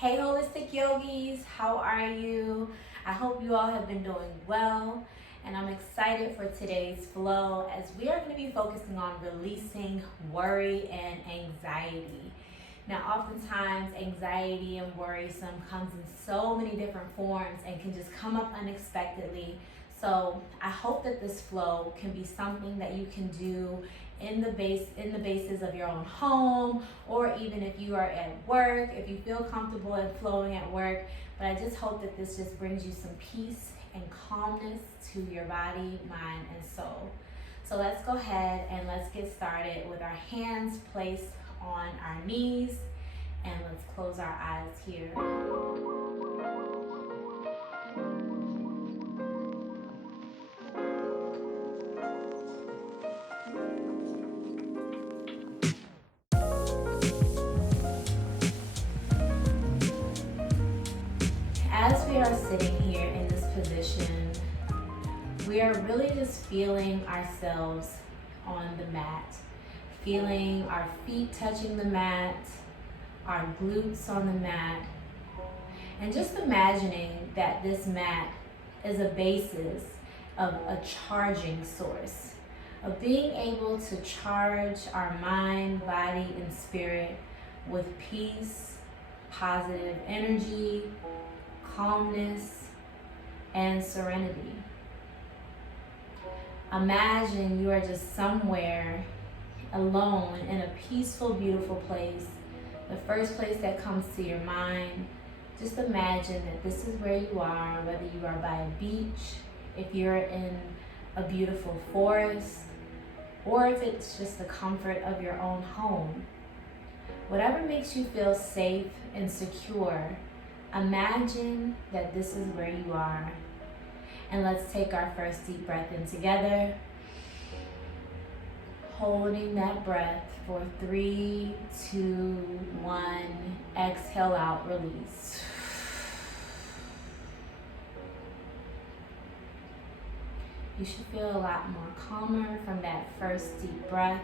Hey Holistic Yogis, how are you? I hope you all have been doing well, and I'm excited for today's flow as we are going to be focusing on releasing worry and anxiety. Now, oftentimes anxiety and worrisome comes in so many different forms and can just come up unexpectedly. So I hope that this flow can be something that you can do in the basis of your own home, or even if you are at work, if you feel comfortable in flowing at work. But I just hope that this just brings you some peace and calmness to your body, mind, and soul. So let's go ahead and let's get started with our hands placed on our knees, and let's close our eyes here. As we are sitting here in this position, we are really just feeling ourselves on the mat, feeling our feet touching the mat, our glutes on the mat, and just imagining that this mat is a basis of a charging source, of being able to charge our mind, body, and spirit with peace, positive energy, calmness, and serenity. Imagine you are just somewhere alone in a peaceful, beautiful place. The first place that comes to your mind, just imagine that this is where you are, whether you are by a beach, if you're in a beautiful forest, or if it's just the comfort of your own home. Whatever makes you feel safe and secure, imagine that this is where you are. And let's take our first deep breath in together. Holding that breath for 3, 2, 1. Exhale out, release. You should feel a lot more calmer from that first deep breath.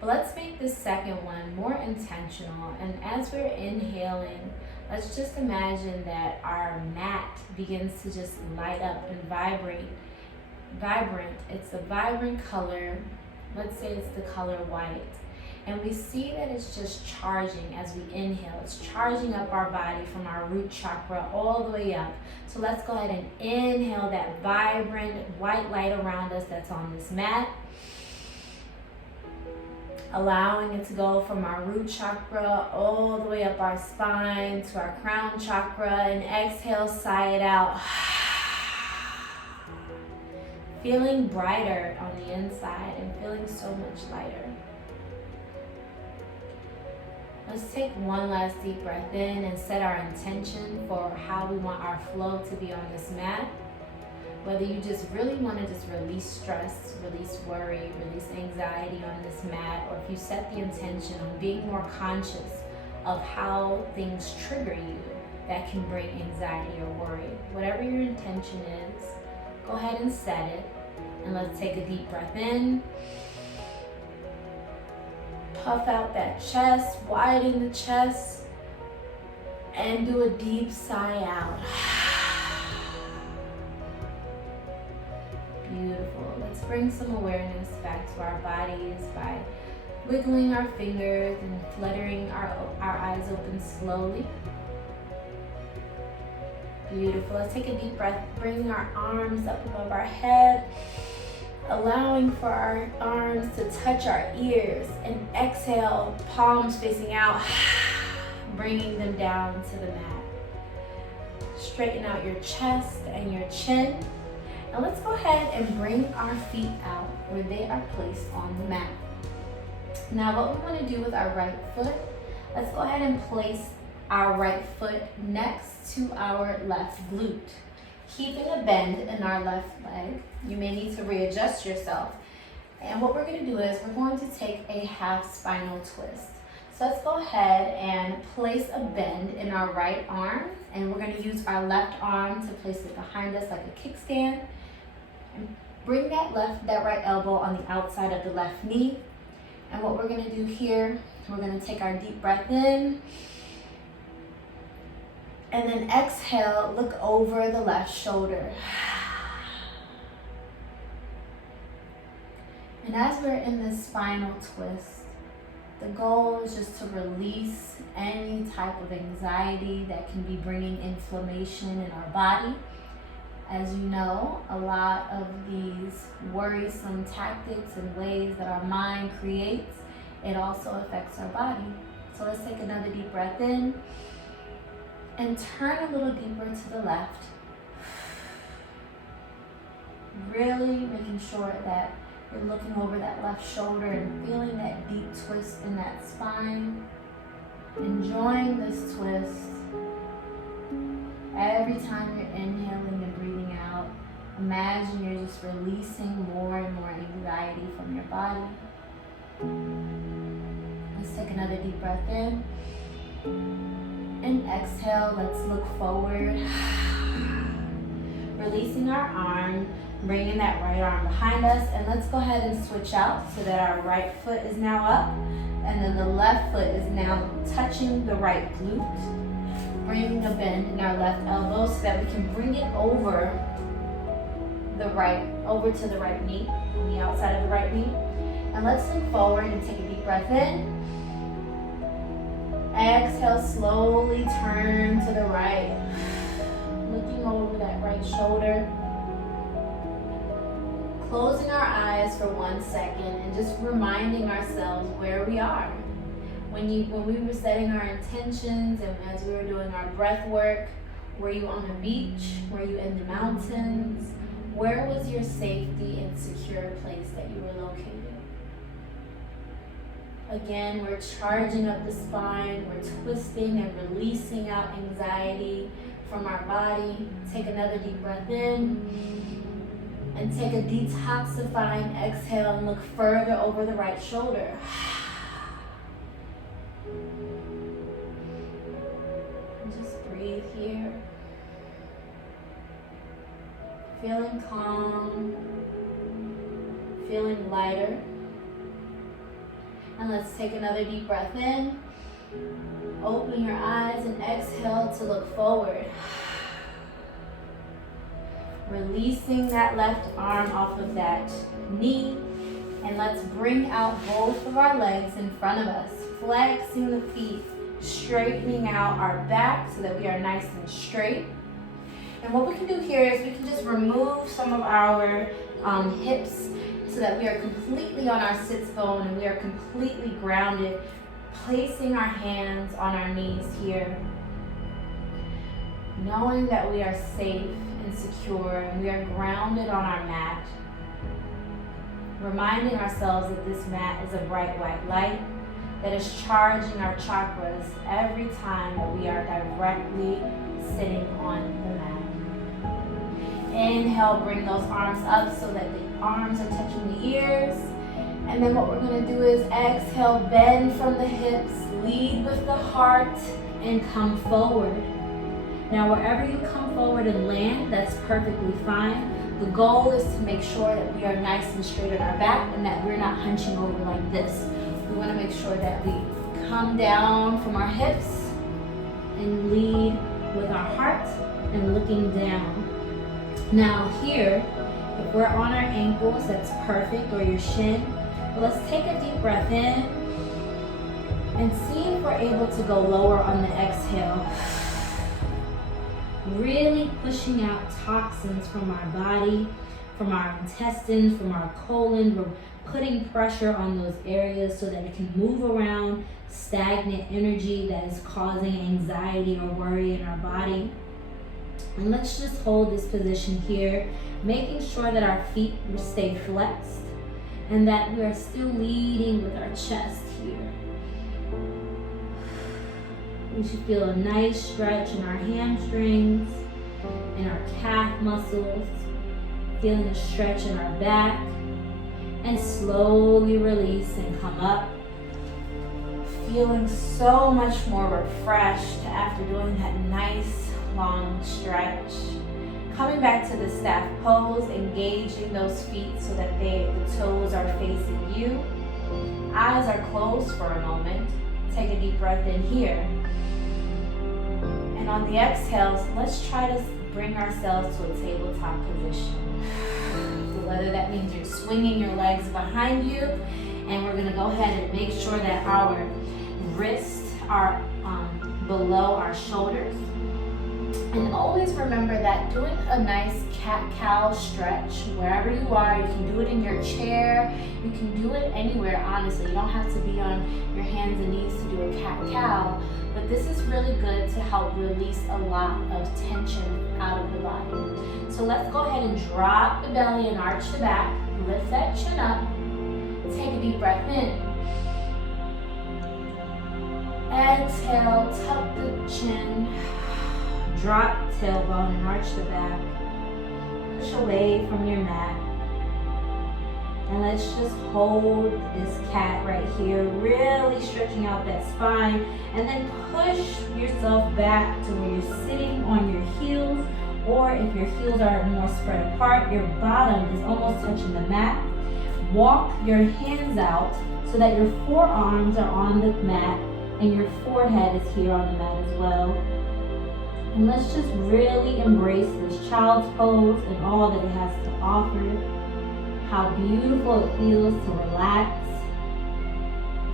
But let's make this second one more intentional. And as we're inhaling, let's just imagine that our mat begins to just light up and vibrate. Vibrant, it's a vibrant color. Let's say it's the color white. And we see that it's just charging as we inhale. It's charging up our body from our root chakra all the way up. So let's go ahead and inhale that vibrant white light around us that's on this mat. Allowing it to go from our root chakra all the way up our spine to our crown chakra, and exhale, sigh it out. Feeling brighter on the inside and feeling so much lighter. Let's take one last deep breath in and set our intention for how we want our flow to be on this mat. Whether you just really want to just release stress, release worry, release anxiety on this mat, or if you set the intention on being more conscious of how things trigger you that can bring anxiety or worry. Whatever your intention is, go ahead and set it. And let's take a deep breath in. Puff out that chest, widen the chest, and do a deep sigh out. Beautiful. Let's bring some awareness back to our bodies by wiggling our fingers and fluttering our eyes open slowly. Beautiful. Let's take a deep breath, bringing our arms up above our head, allowing for our arms to touch our ears, and exhale, palms facing out, bringing them down to the mat. Straighten out your chest and your chin. And let's go ahead and bring our feet out where they are placed on the mat. Now what we want to do with our right foot, let's go ahead and place our right foot next to our left glute, keeping a bend in our left leg. You may need to readjust yourself. And what we're going to do is we're going to take a half spinal twist. So let's go ahead and place a bend in our right arm, and we're going to use our left arm to place it behind us like a kickstand. And bring that right elbow on the outside of the left knee. And what we're going to do here, we're going to take our deep breath in, And then exhale, look over the left shoulder. And as we're in this spinal twist, the goal is just to release any type of anxiety that can be bringing inflammation in our body. As you know, a lot of these worrisome tactics and ways that our mind creates, it also affects our body. So let's take another deep breath in and turn a little deeper to the left. Really making sure that you're looking over that left shoulder and feeling that deep twist in that spine. Enjoying this twist. Every time you're inhaling and breathing out, imagine you're just releasing more and more anxiety from your body. Let's take another deep breath in. And exhale, let's look forward. Releasing our arm, bringing that right arm behind us, and let's go ahead and switch out so that our right foot is now up, and then the left foot is now touching the right glute, bringing a bend in our left elbow so that we can bring it over to the right knee, on the outside of the right knee. And let's look forward and take a deep breath in. Exhale, slowly turn to the right, looking over that right shoulder. Closing our eyes for 1 second and just reminding ourselves where we are. When we were setting our intentions and as we were doing our breath work, were you on a beach? Were you in the mountains? Where was your safety and secure place that you were located? Again, we're charging up the spine, we're twisting and releasing out anxiety from our body. Take another deep breath in. And take a detoxifying exhale and look further over the right shoulder. And just breathe here. Feeling calm, feeling lighter. And let's take another deep breath in. Open your eyes and exhale to look forward. Releasing that left arm off of that knee. And let's bring out both of our legs in front of us. Flexing the feet, straightening out our back so that we are nice and straight. And what we can do here is we can just remove some of our hips so that we are completely on our sits bone and we are completely grounded. Placing our hands on our knees here. Knowing that we are safe and secure and we are grounded on our mat. Reminding ourselves that this mat is a bright white light that is charging our chakras every time that we are directly sitting on the mat. Inhale, bring those arms up so that the arms are touching the ears. And then what we're going to do is exhale, bend from the hips, lead with the heart, and come forward. Now wherever you come forward and land, that's perfectly fine. The goal is to make sure that we are nice and straight on our back and that we're not hunching over like this. We want to make sure that we come down from our hips and lead with our heart and looking down. Now here, if we're on our ankles, that's perfect, or your shin. Let's take a deep breath in and see if we're able to go lower on the exhale. Really pushing out toxins from our body, from our intestines, from our colon. We're putting pressure on those areas so that it can move around stagnant energy that is causing anxiety or worry in our body. And let's just hold this position here, making sure that our feet stay flexed and that we are still leading with our chest here. We should feel a nice stretch in our hamstrings, in our calf muscles, feeling a stretch in our back, and slowly release and come up. Feeling so much more refreshed after doing that nice long stretch. Coming back to the staff pose, engaging those feet so that the toes are facing you. Eyes are closed for a moment. Take a deep breath in here. And And on the exhales, let's try to bring ourselves to a tabletop position. So whether that means you're swinging your legs behind you, and we're gonna go ahead and make sure that our wrists are below our shoulders. And always remember that doing a nice cat-cow stretch, wherever you are, you can do it in your chair, you can do it anywhere, honestly. You don't have to be on your hands and knees to do a cat-cow, but this is really good to help release a lot of tension out of the body. So let's go ahead and drop the belly and arch the back, lift that chin up, take a deep breath in. Exhale, tuck the chin, drop tailbone and arch the back. Push away from your mat. And let's just hold this cat right here, really stretching out that spine. And then push yourself back to where you're sitting on your heels, or if your heels are more spread apart, your bottom is almost touching the mat. Walk your hands out so that your forearms are on the mat and your forehead is here on the mat as well. And let's just really embrace this child's pose and all that it has to offer. How beautiful it feels to relax.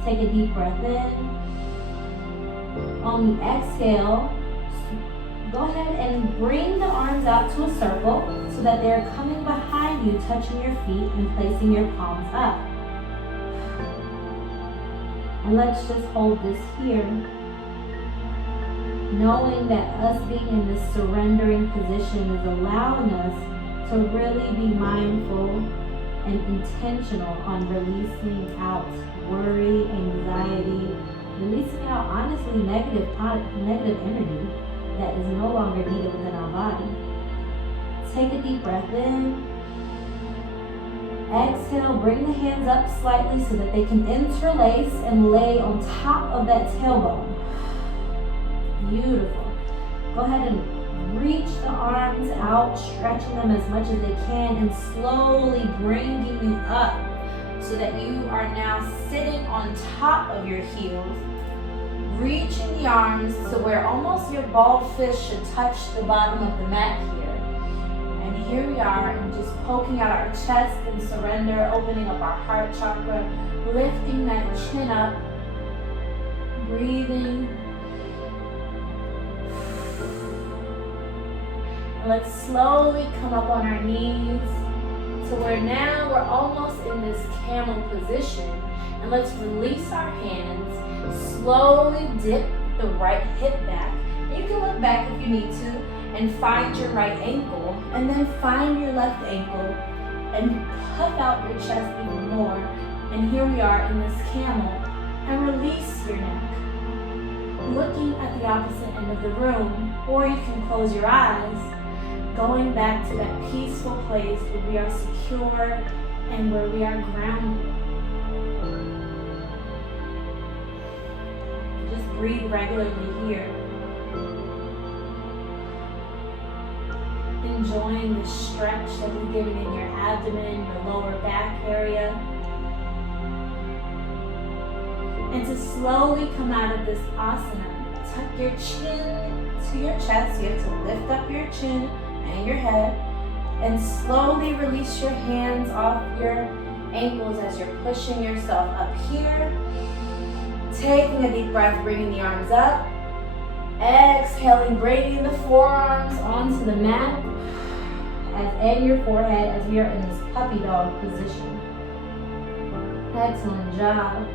Take a deep breath in. On the exhale, go ahead and bring the arms out to a circle so that they're coming behind you, touching your feet and placing your palms up. And let's just hold this here, knowing that us being in this surrendering position is allowing us to really be mindful and intentional on releasing out worry, anxiety, releasing out honestly negative energy that is no longer needed within our body. Take a deep breath in. Exhale, bring the hands up slightly so that they can interlace and lay on top of that tailbone. Beautiful. Go ahead and reach the arms out, stretching them as much as they can, and slowly bringing you up so that you are now sitting on top of your heels, reaching the arms to where almost your bald fish should touch the bottom of the mat here. And here we are, and just poking out our chest in surrender, opening up our heart chakra, lifting that chin up, breathing. And let's slowly come up on our knees to where now we're almost in this camel position. And let's release our hands, slowly dip the right hip back. You can look back if you need to and find your right ankle, and then find your left ankle and puff out your chest even more. And here we are in this camel, and release your neck, looking at the opposite end of the room, or you can close your eyes, going back to that peaceful place where we are secure and where we are grounded. Just breathe regularly here. Enjoying the stretch that you're getting in your abdomen, your lower back area. And to slowly come out of this asana, tuck your chin to your chest. You have to lift up your chin and your head, and slowly release your hands off your ankles as you're pushing yourself up here. Taking a deep breath, bringing the arms up. Exhaling, bringing the forearms onto the mat and your forehead as we are in this puppy dog position. Excellent job.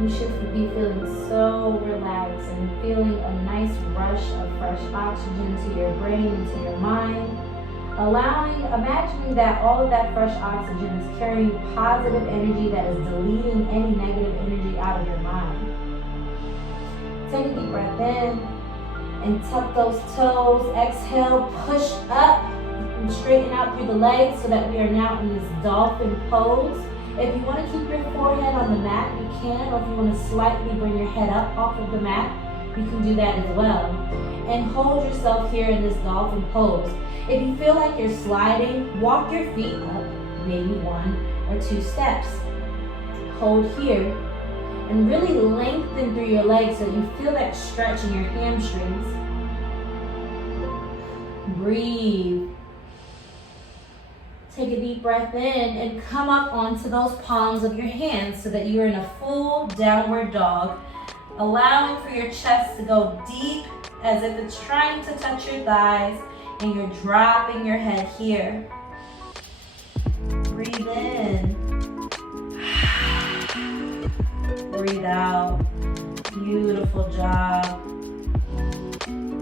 You should be feeling so relaxed and feeling a nice rush of fresh oxygen to your brain and to your mind. Imagining that all of that fresh oxygen is carrying positive energy that is deleting any negative energy out of your mind. Take a deep breath in and tuck those toes. Exhale, push up and straighten out through the legs so that we are now in this dolphin pose. If you want to keep your forehead on the mat, you can, or if you want to slightly bring your head up off of the mat, you can do that as well. And hold yourself here in this dolphin pose. If you feel like you're sliding, walk your feet up, maybe 1 or 2 steps. Hold here. And really lengthen through your legs so you feel that stretch in your hamstrings. Breathe. Take a deep breath in and come up onto those palms of your hands so that you're in a full downward dog, allowing for your chest to go deep as if it's trying to touch your thighs, and you're dropping your head here. Breathe in. Breathe out. Beautiful job.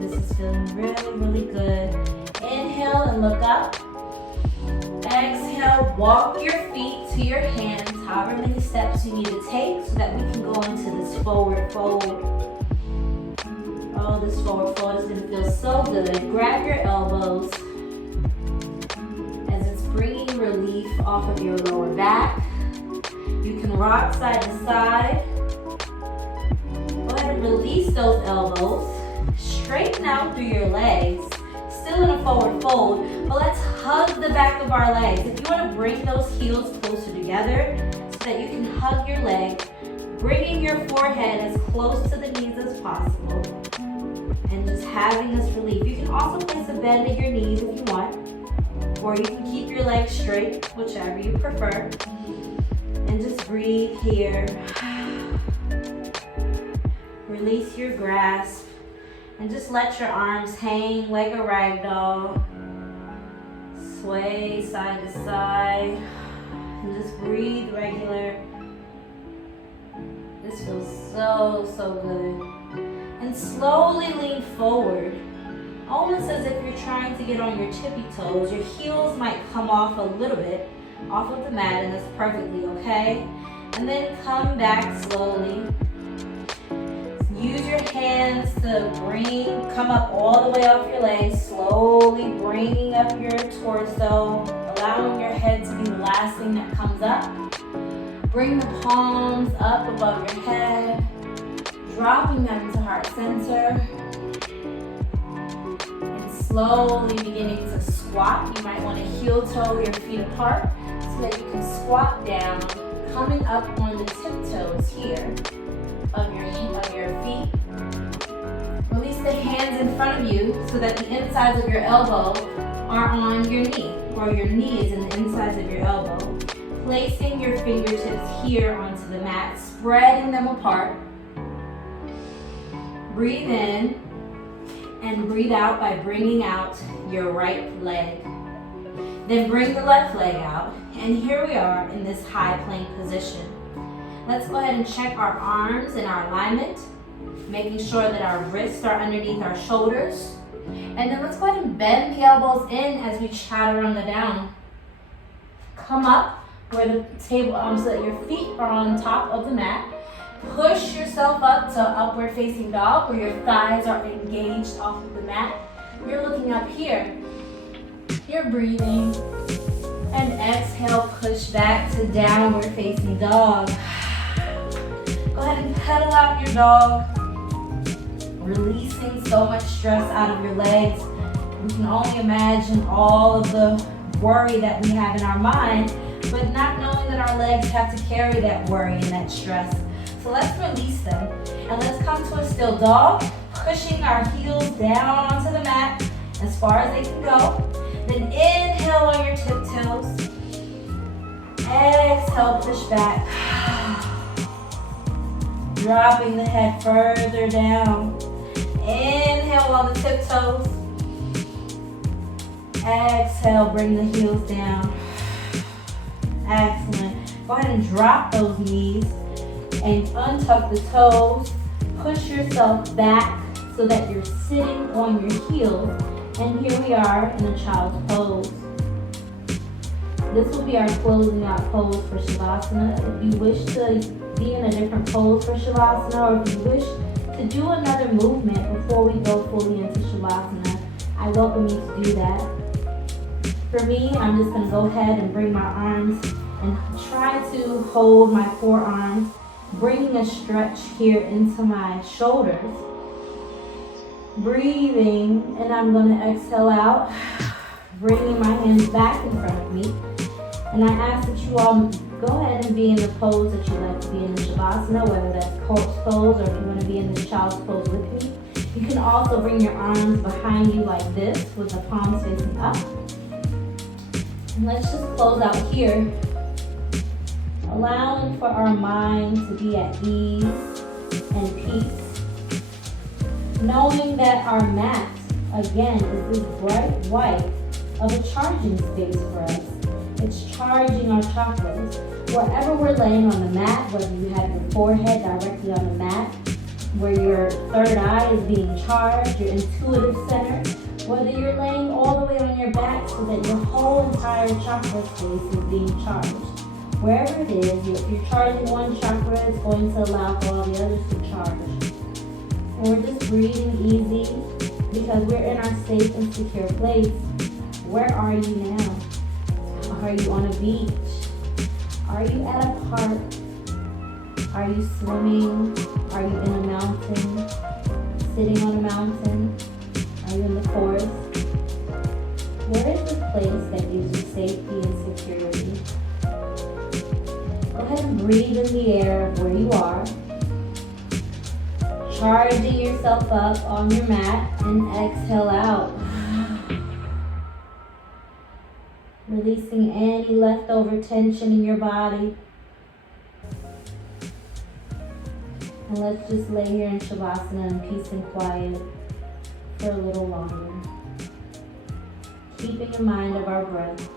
This is feeling really, really good. Inhale and look up. Exhale, walk your feet to your hands, however many steps you need to take so that we can go into this forward fold. Oh, this forward fold is going to feel so good. Grab your elbows as it's bringing relief off of your lower back. You can rock side to side. Go ahead and release those elbows. Straighten out through your legs. Still in a forward fold, but let's hug the back of our legs. If you want to bring those heels closer together so that you can hug your leg, bringing your forehead as close to the knees as possible, and just having this relief. You can also place a bend in your knees if you want, or you can keep your legs straight, whichever you prefer, and just breathe here. Release your grasp. And just let your arms hang like a rag doll. Sway side to side. And just breathe regular. This feels so, so good. And slowly lean forward. Almost as if you're trying to get on your tippy toes. Your heels might come off a little bit off of the mat, and that's perfectly okay. And then come back slowly. Use your hands to come up all the way off your legs, slowly bringing up your torso, allowing your head to be the last thing that comes up. Bring the palms up above your head, dropping them to heart center, and slowly beginning to squat. You might want to heel toe your feet apart so that you can squat down, coming up on the tiptoes here of your feet. Release the hands in front of you so that the insides of your elbow are on your knee, or your knee is in the insides of your elbow. Placing your fingertips here onto the mat, spreading them apart. Breathe in and breathe out by bringing out your right leg. Then bring the left leg out, and here we are in this high plank position. Let's go ahead and check our arms and our alignment, making sure that our wrists are underneath our shoulders. And then let's go ahead and bend the elbows in as we chaturanga down. Come up where the table, so that your feet are on top of the mat. Push yourself up to upward facing dog, where your thighs are engaged off of the mat. You're looking up here. You're breathing. And exhale, push back to downward facing dog. Go ahead and pedal out your dog, releasing so much stress out of your legs. We can only imagine all of the worry that we have in our mind, but not knowing that our legs have to carry that worry and that stress. So let's release them, and let's come to a still dog, pushing our heels down onto the mat as far as they can go. Then inhale on your tiptoes. Exhale, push back. Dropping the head further down. Inhale on the tiptoes. Exhale, bring the heels down. Excellent. Go ahead and drop those knees and untuck the toes. Push yourself back so that you're sitting on your heels. And here we are in a child's pose. This will be our closing out pose for Shavasana. If you wish to be in a different pose for Shavasana, or if you wish to do another movement before we go fully into Shavasana, I welcome you to do that. For me, I'm just going to go ahead and bring my arms and try to hold my forearms, bringing a stretch here into my shoulders. Breathing, and I'm going to exhale out, bringing my hands back in front of me. And I ask that you all go ahead and be in the pose that you like to be in Shavasana, whether that's corpse pose or if you want to be in the child's pose with me. You can also bring your arms behind you like this with the palms facing up. And let's just close out here, allowing for our mind to be at ease and peace. Knowing that our mat, again, is this bright white of a charging space for us. It's charging our chakras. Wherever we're laying on the mat, whether you have your forehead directly on the mat, where your third eye is being charged, your intuitive center, whether you're laying all the way on your back so that your whole entire chakra space is being charged. Wherever it is, if you're charging one chakra, it's going to allow for all the others to charge. And we're just breathing easy because we're in our safe and secure place. Where are you now? Are you on a beach? Are you at a park? Are you swimming? Are you in a mountain? Sitting on a mountain? Are you in the forest? Where is the place that gives you safety and security? Go ahead and breathe in the air of where you are. Charging yourself up on your mat and exhale out. Releasing any leftover tension in your body. And let's just lay here in Shavasana in peace and quiet for a little longer. Keeping in mind of our breath.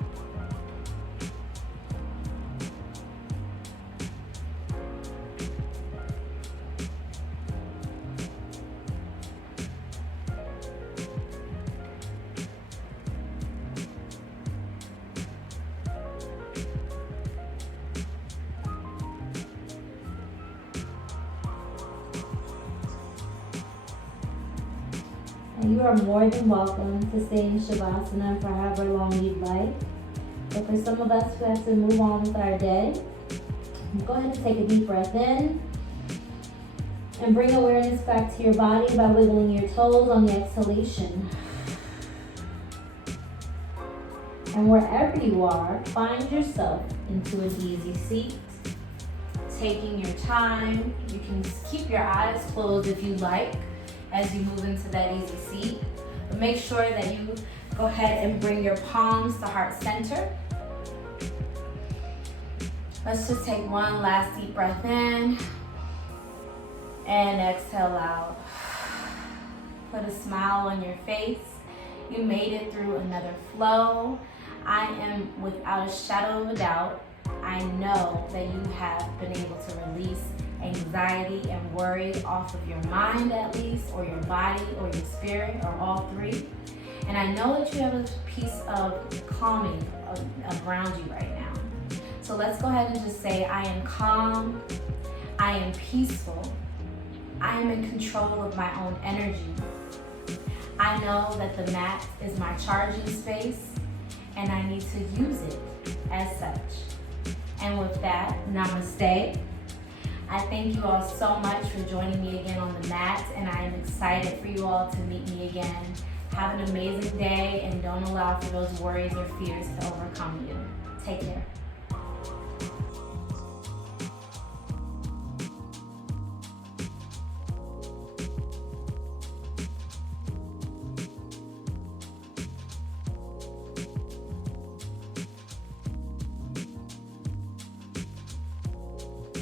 And you are more than welcome to stay in Shavasana for however long you'd like. But for some of us who have to move on with our day, go ahead and take a deep breath in and bring awareness back to your body by wiggling your toes on the exhalation. And wherever you are, find yourself into an easy seat. Taking your time. You can keep your eyes closed if you like as you move into that easy seat. But make sure that you go ahead and bring your palms to heart center. Let's just take one last deep breath in and exhale out. Put a smile on your face. You made it through another flow. I am, without a shadow of a doubt, I know that you have been able to release anxiety and worry off of your mind at least, or your body, or your spirit, or all three. And I know that you have a piece of calming around you right now. So let's go ahead and just say, I am calm, I am peaceful, I am in control of my own energy. I know that the mat is my charging space, and I need to use it as such. And with that, namaste. I thank you all so much for joining me again on the mat, and I am excited for you all to meet me again. Have an amazing day, and don't allow for those worries or fears to overcome you. Take care.